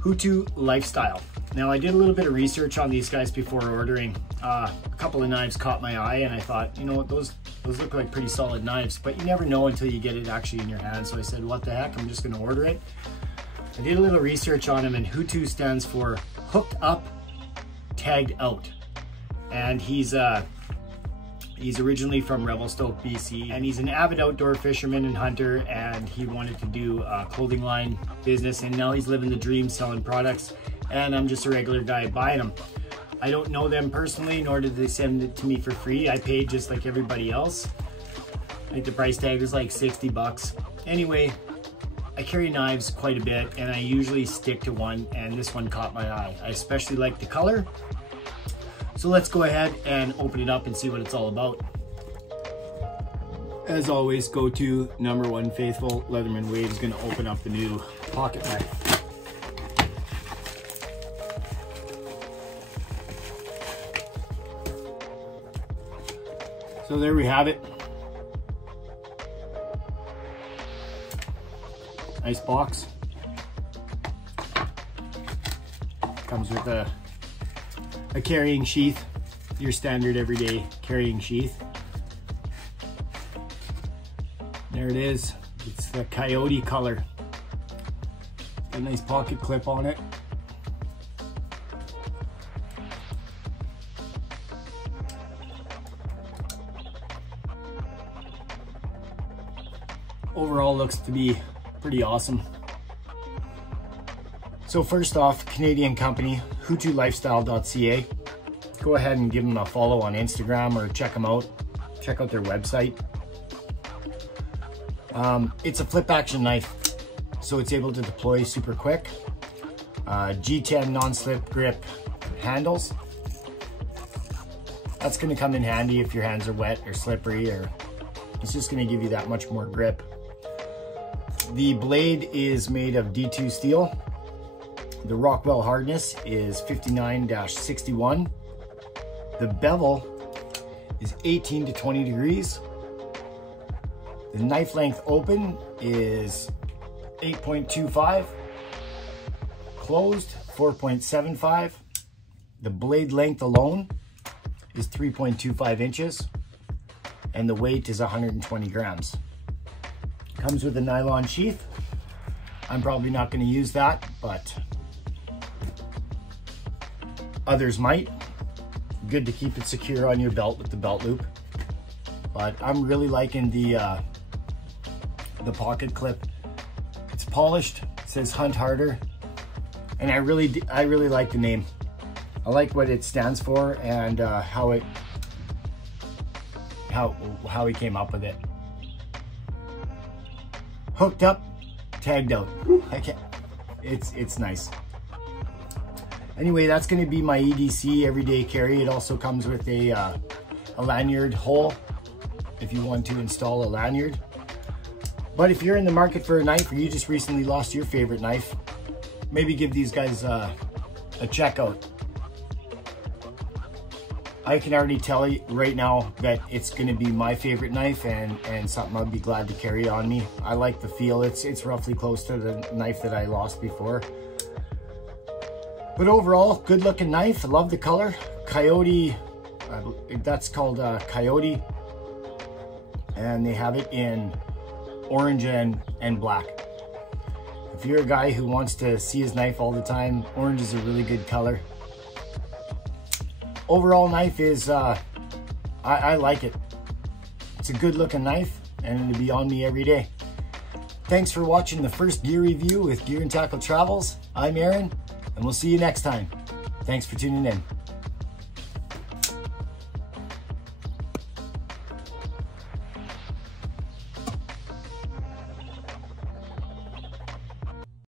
Huto Lifestyle. Now I did a little bit of research on these guys before ordering. A couple of knives caught my eye and I thought, you know what, those look like pretty solid knives, but you never know until you get it actually in your hand. So I said, what the heck, I'm just gonna order it. I did a little research on him, and Huto stands for hooked up, tagged out. And he's originally from Revelstoke, BC, and he's an avid outdoor fisherman and hunter, and he wanted to do a clothing line business, and now he's living the dream selling products, and I'm just a regular guy buying them. I don't know them personally, nor did they send it to me for free. I paid just like everybody else. I think the price tag was like 60 bucks. Anyway, I carry knives quite a bit, and I usually stick to one, and this one caught my eye. I especially like the color. So let's go ahead and open it up and see what it's all about. As always, go-to #1 faithful Leatherman Wave is going to open up the new pocket knife. So there we have it. Nice box. Comes with a carrying sheath, your standard everyday carrying sheath. There it is. It's the coyote color. Got a nice pocket clip on it. Overall looks to be pretty awesome. So first off, Canadian company, hutolifestyle.ca. Go ahead and give them a follow on Instagram or check them out. Check out their website. It's a flip action knife, so it's able to deploy super quick. G10 non-slip grip handles. That's gonna come in handy if your hands are wet or slippery, or it's just gonna give you that much more grip. The blade is made of D2 steel. The Rockwell hardness is 59-61. The bevel is 18 to 20 degrees. The knife length open is 8.25. Closed, 4.75. The blade length alone is 3.25 inches. And the weight is 120 grams. Comes with a nylon sheath. I'm probably not going to use that, but others might. Good to keep it secure on your belt with the belt loop. But I'm really liking the pocket clip. It's polished. It says "Hunt Harder," and I really like the name. I like what it stands for and how he came up with it. Hooked up, tagged out. It's nice. Anyway, that's going to be my EDC everyday carry. It also comes with a lanyard hole if you want to install a lanyard. But if you're in the market for a knife, or you just recently lost your favorite knife, maybe give these guys a check out. I can already tell you right now that it's going to be my favorite knife, and something I'd be glad to carry on me. I like the feel. It's roughly close to the knife that I lost before. But overall, good looking knife. I love the color. Coyote, that's called Coyote. And they have it in orange and black. If you're a guy who wants to see his knife all the time, orange is a really good color. Overall knife is, I like it. It's a good looking knife, and it'll be on me every day. Thanks for watching the first gear review with Gear and Tackle Travels. I'm Aaron, and we'll see you next time. Thanks for tuning in.